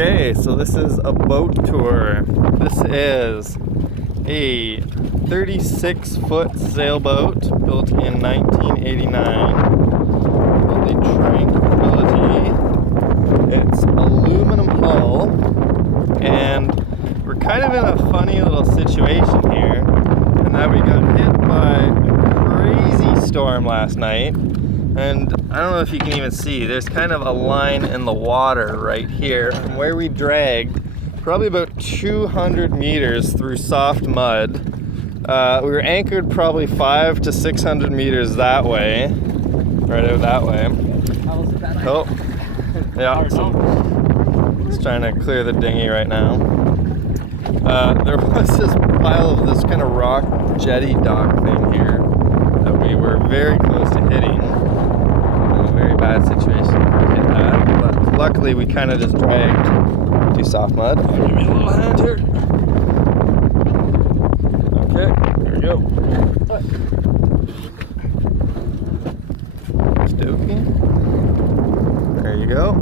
Okay, so this is a boat tour. This is a 36-foot sailboat built in 1989 called the Tranquility. It's aluminum hull, and we're kind of in a funny little situation here, in that we got hit by a crazy storm last night. And I don't know if you can even see, there's kind of a line in the water right here from where we dragged probably about 200 meters through soft mud. We were anchored probably 500 to 600 meters that way, right out that way. Oh, yeah, so just trying to clear the dinghy right now. There was this pile of this kind of rock jetty dock thing here that we were very close to hitting. Very bad situation if we hit that, but luckily we kind of just dragged through soft mud. I'll give me a little hand here. Okay, there we go. Stokey. There you go.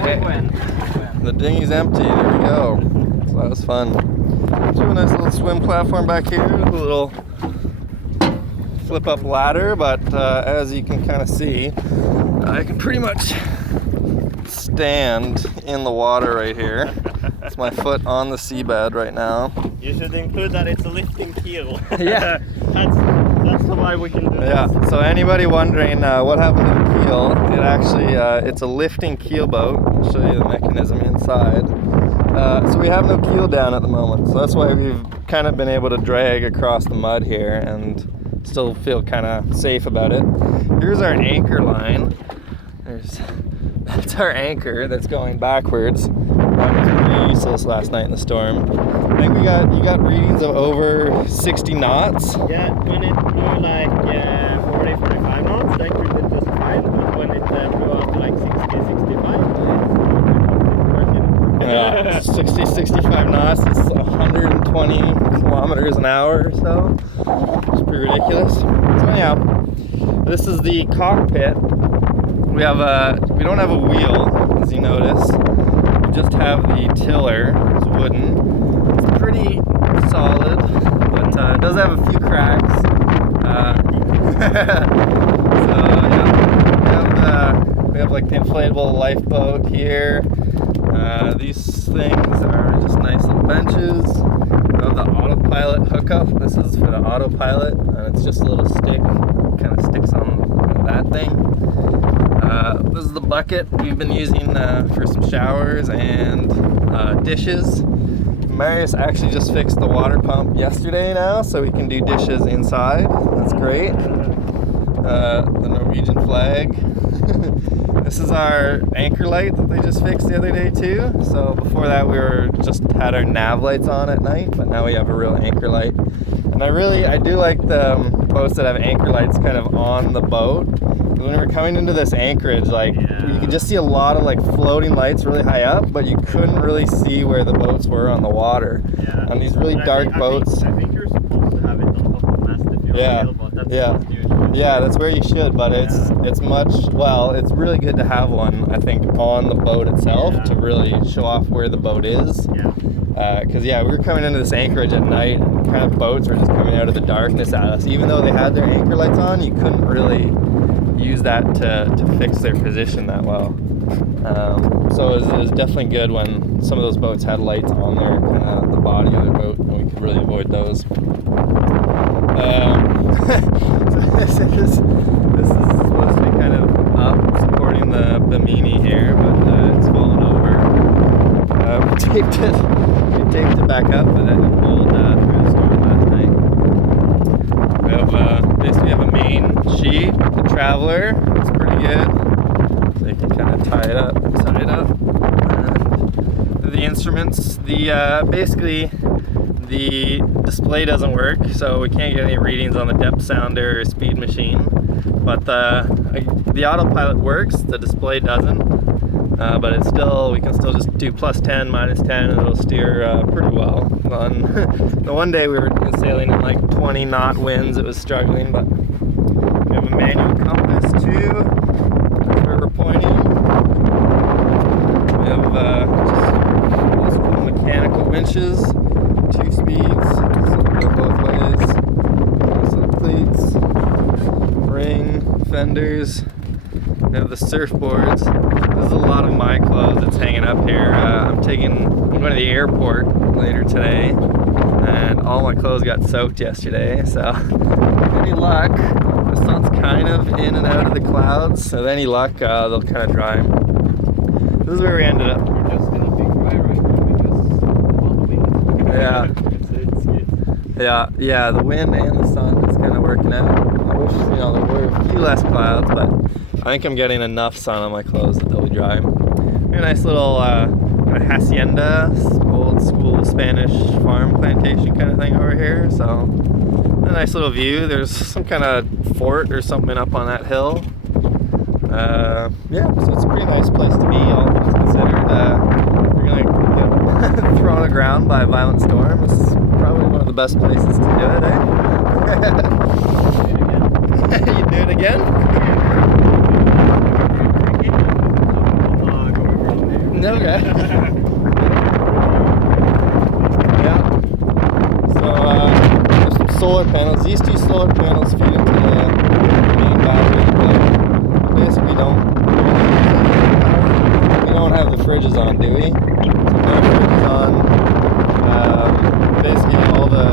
Okay. The dinghy's empty. There we go. So that was fun. So a nice little swim platform back here with a little flip-up ladder, but as you can kind of see, I can pretty much stand in the water right here. It's my foot on the seabed right now. You should include that it's a lifting keel. Yeah. That's why we can do Yeah, this. so anybody wondering what happened to the keel, it actually, it's a lifting keel boat. I'll show you the mechanism inside. So we have no keel down at the moment, so that's why we've kind of been able to drag across the mud here and still feel kind of safe about it. Here's our anchor line. That's our anchor that's going backwards. That was pretty useless last night in the storm. I think you got readings of over 60 knots. Yeah, when it blew like 40, 45 knots, they could be just fine, but when it blew up to like 60, 65, Yeah, 60, 65 knots, it's 120 kilometers an hour or so. It's pretty ridiculous. So anyhow, this is the cockpit. We don't have a wheel, as you notice. We just have the tiller. It's wooden. It's pretty solid, but it does have a few cracks. So yeah, we have like the inflatable lifeboat here. These things are just nice little benches. We have the autopilot hookup. This is for the autopilot, and it's just a little stick, kind of sticks on that thing. This is the bucket we've been using for some showers and dishes. Marius actually just fixed the water pump yesterday now, so we can do dishes inside. That's great. The Norwegian flag. This is our anchor light that they just fixed the other day too. So before that we just had our nav lights on at night, but now we have a real anchor light. And I do like the boats that have anchor lights kind of on the boat. When we were coming into this anchorage, you could just see a lot of like floating lights really high up, but you couldn't really see where the boats were on the water. Yeah. On these really dark boats. I think you're supposed to have it on top of mast if you're a sailboat. Yeah, that's where you should, but it's really good to have one, I think, on the boat itself to really show off where the boat is. Yeah. Because we were coming into this anchorage at night, and kind of boats were just coming out of the darkness at us. Even though they had their anchor lights on, you couldn't really use that to fix their position that well. So it was definitely good when some of those boats had lights on their kind of the body of their boat, and we could really avoid those. So this is supposed to be kind of up, supporting the bimini here, but it's fallen over. We taped it back up, but that didn't hold through the storm last night. We have a main sheet, the Traveler. It's pretty good. So you can kind of tie it up. And the instruments, basically the display doesn't work, so we can't get any readings on the depth sounder or speed machine. But the autopilot works, the display doesn't. But we can still just do +10, -10, and it'll steer pretty well. The one day we were sailing in like 20 knot winds, it was struggling, but we have a manual compass. fenders. We have the surfboards. This is a lot of my clothes that's hanging up here. I'm going to the airport later today, and all my clothes got soaked yesterday. So, any luck, the sun's kind of in and out of the clouds. So, any luck, they'll kind of dry. This is where we ended up. We're just in a big dry right now because of all the wind. Yeah. So it's good. Yeah, the wind and the sun is kind of working out. I wish, there were a few less clouds, but I think I'm getting enough sun on my clothes that they'll be dry. We have a nice little kind of hacienda, old school Spanish farm plantation kind of thing over here. So, a nice little view. There's some kind of fort or something up on that hill. Yeah, so it's a pretty nice place to be, all things considered. We're gonna get thrown aground by a violent storm. This is probably one of the best places to do it, eh? You do it again? Okay. Yeah. So, there's some solar panels. These two solar panels feed into the main battery. Basically, we don't have the fridges on, do we? So no fridges on. Basically, all these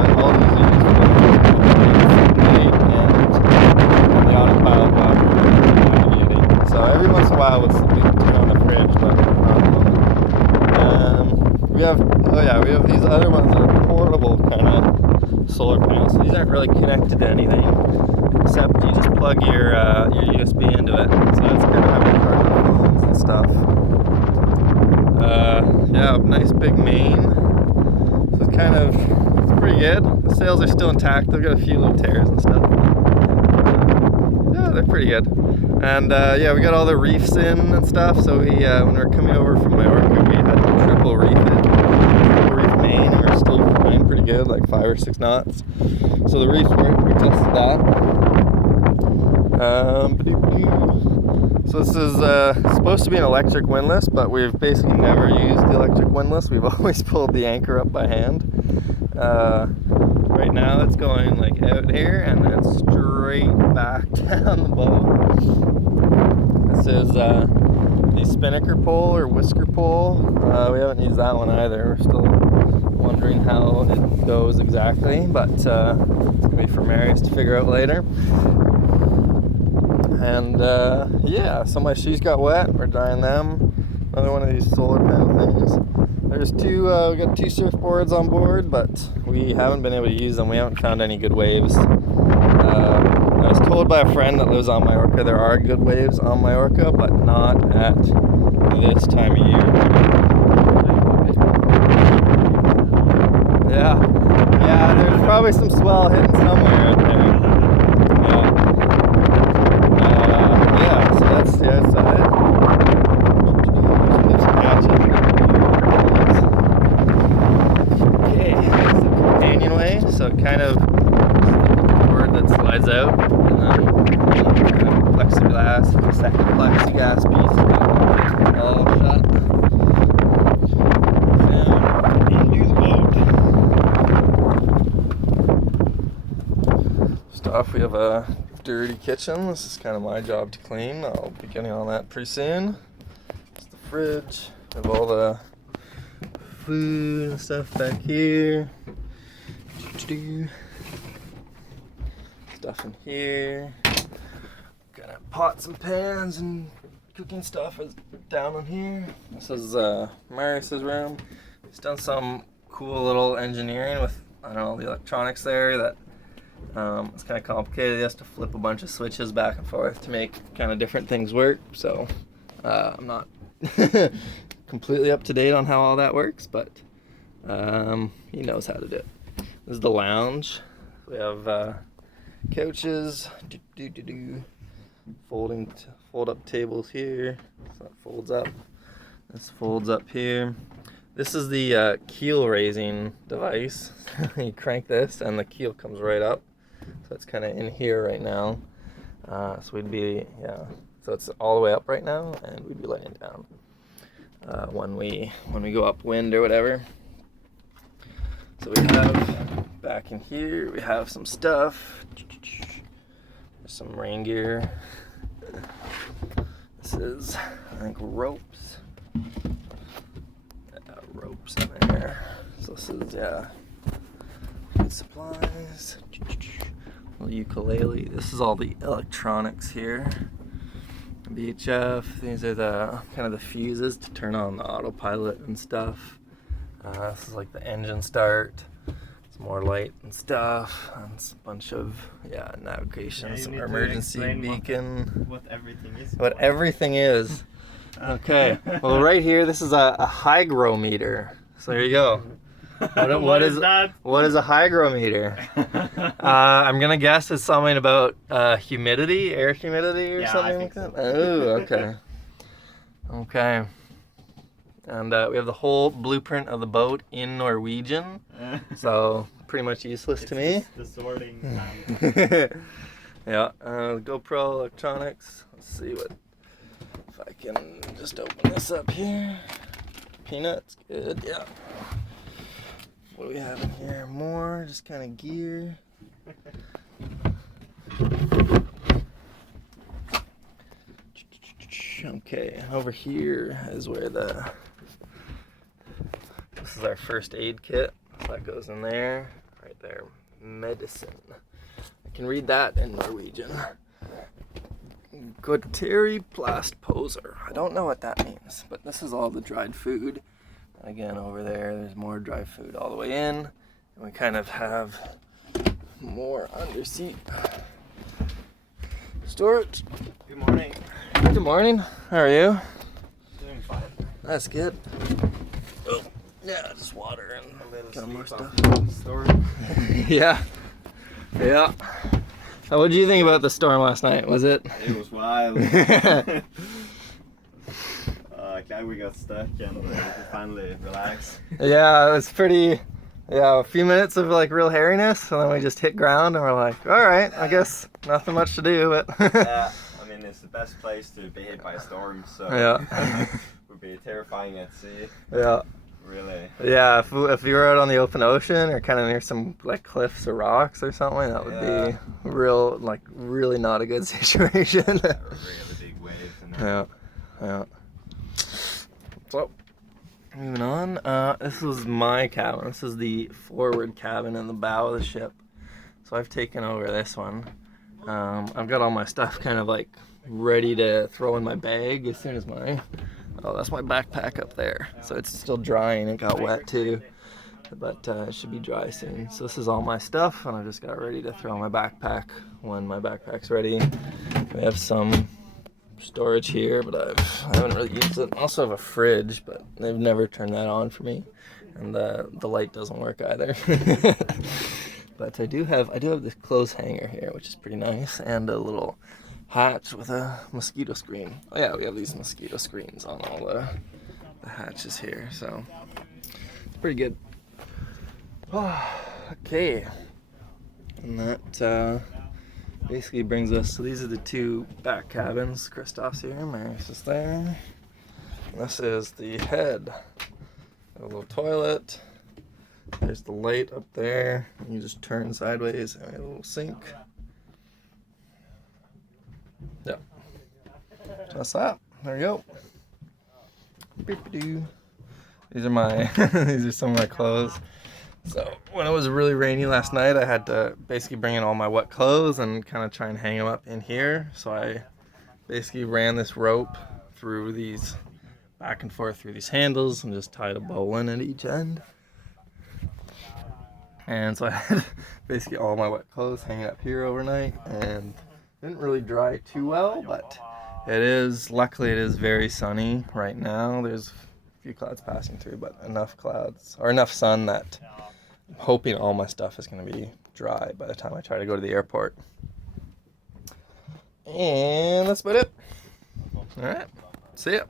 units and the autopilot battery. So every once in a while, we turn on the fridge, but not a moment. We have these other ones that are portable kind of solar panels. So these aren't really connected to anything, except you just plug your USB into it. So that's kind of how we charge our phones and stuff. Yeah, nice big main. So it's pretty good. The sails are still intact. They've got a few little tears and stuff. Yeah, they're pretty good. And we got all the reefs in and stuff. So we, when we were coming over from Mallorca, we had to triple reef it. Triple reef main, and we're still flying pretty good, like 5 or 6 knots. So the reefs work. We tested that. So this is supposed to be an electric windlass, but we've basically never used the electric windlass. We've always pulled the anchor up by hand. Right now it's going like out here and then straight back down the boat. This is the spinnaker pole or whisker pole. We haven't used that one either. We're still wondering how it goes exactly, but it's going to be for Marius to figure out later. And so my shoes got wet. We're drying them. Another one of these solar panel things. There's two. We got 2 surfboards on board, but we haven't been able to use them. We haven't found any good waves. I was told by a friend that lives on Mallorca there are good waves on Mallorca, but not at this time of year. Yeah. There's probably some swell hitting somewhere out there. So that's the outside. Okay, it's the companionway, so it kind of board that slides out, and then plexiglass, second plexiglass piece, all shut. Down into the boat. Stuff, we have a dirty kitchen. This is kind of my job to clean. I'll be getting on that pretty soon. It's the fridge. We have all the food and stuff back here. Stuff in here. Got pots and pans and cooking stuff is down in here. This is Marius's room. He's done some cool little engineering with, I don't know, the electronics there that it's kind of complicated. He has to flip a bunch of switches back and forth to make kind of different things work. So I'm not completely up to date on how all that works, but he knows how to do it. This is the lounge. We have couches, fold up tables here. So that folds up. This folds up here. This is the keel raising device. You crank this and the keel comes right up. So it's kind of in here right now. So we'd be, so it's all the way up right now, and we'd be laying down when we go upwind or whatever. So we have back in here, we have some stuff. There's some rain gear This is, I think, ropes. Yeah, ropes in there. So this is, yeah, supplies. Little ukulele. This is all the electronics here. VHF. These are the kind of the fuses to turn on the autopilot and stuff. This is like the engine start. It's more light and stuff. And it's a bunch of navigation, some emergency beacon. What everything is. What everything is. Okay. Well, right here, this is a hygrometer. So there you go. What is that? What is a hygrometer? I'm gonna guess it's something about humidity, air humidity, or something like that. So. Oh, okay. Okay. And we have the whole blueprint of the boat in Norwegian, so pretty much useless to me. The sorting. Yeah. GoPro electronics. Let's see what if I can just open this up here. Peanuts, good. Yeah. What do we have in here? More, just kind of gear. Okay, over here is where this is our first aid kit. So that goes in there, right there. Medicine. I can read that in Norwegian. Godteri plastposer. I don't know what that means, but this is all the dried food. Again, over there's more dry food all the way in. And we kind of have more under seat storage. Good morning. Good morning. How are you? Doing fine. That's good. Oh, yeah, just water and a little kind of more stuff. Storm. Yeah. Yeah. So what did you think about the storm last night? Was it? It was wild. Glad we got stuck and we could finally relax. Yeah, it was pretty. Yeah, a few minutes of like real hairiness, and then we just hit ground, and we're like, all right, I guess nothing much to do, but. Yeah, I mean it's the best place to be hit by a storm, so. Yeah. Would be terrifying at sea. Yeah. Really. Yeah, if you were out on the open ocean or kind of near some like cliffs or rocks or something, that would be really not a good situation. Yeah, really big waves. And yeah. Yeah. So, moving on. This was my cabin. This is the forward cabin in the bow of the ship. So I've taken over this one. I've got all my stuff kind of like ready to throw in my bag as soon as oh, that's my backpack up there. So it's still drying. It got wet too, but it should be dry soon. So this is all my stuff, and I just got ready to throw in my backpack when my backpack's ready. We have some storage here, but I haven't really used it. I also have a fridge, but they've never turned that on for me, and the light doesn't work either. But I do have this clothes hanger here, which is pretty nice, and a little hatch with a mosquito screen. Oh yeah, we have these mosquito screens on all the hatches here, so it's pretty good. Oh, okay, and that basically brings us, so these are the two back cabins. Christoph's here, Marius is there. This is the head. A little toilet. There's the light up there. You just turn sideways and a little sink. Yeah. That's that. There you go. Beep-a-doo. These are my these are some of my clothes. So when it was really rainy last night, I had to basically bring in all my wet clothes and kind of try and hang them up in here. So I basically ran this rope through these, back and forth through these handles, and just tied a bow in at each end. And so I had basically all my wet clothes hanging up here overnight, and didn't really dry too well, but luckily it is very sunny right now. There's a few clouds passing through, but enough sun that I'm hoping all my stuff is going to be dry by the time I try to go to the airport. And that's about it. All right, see ya.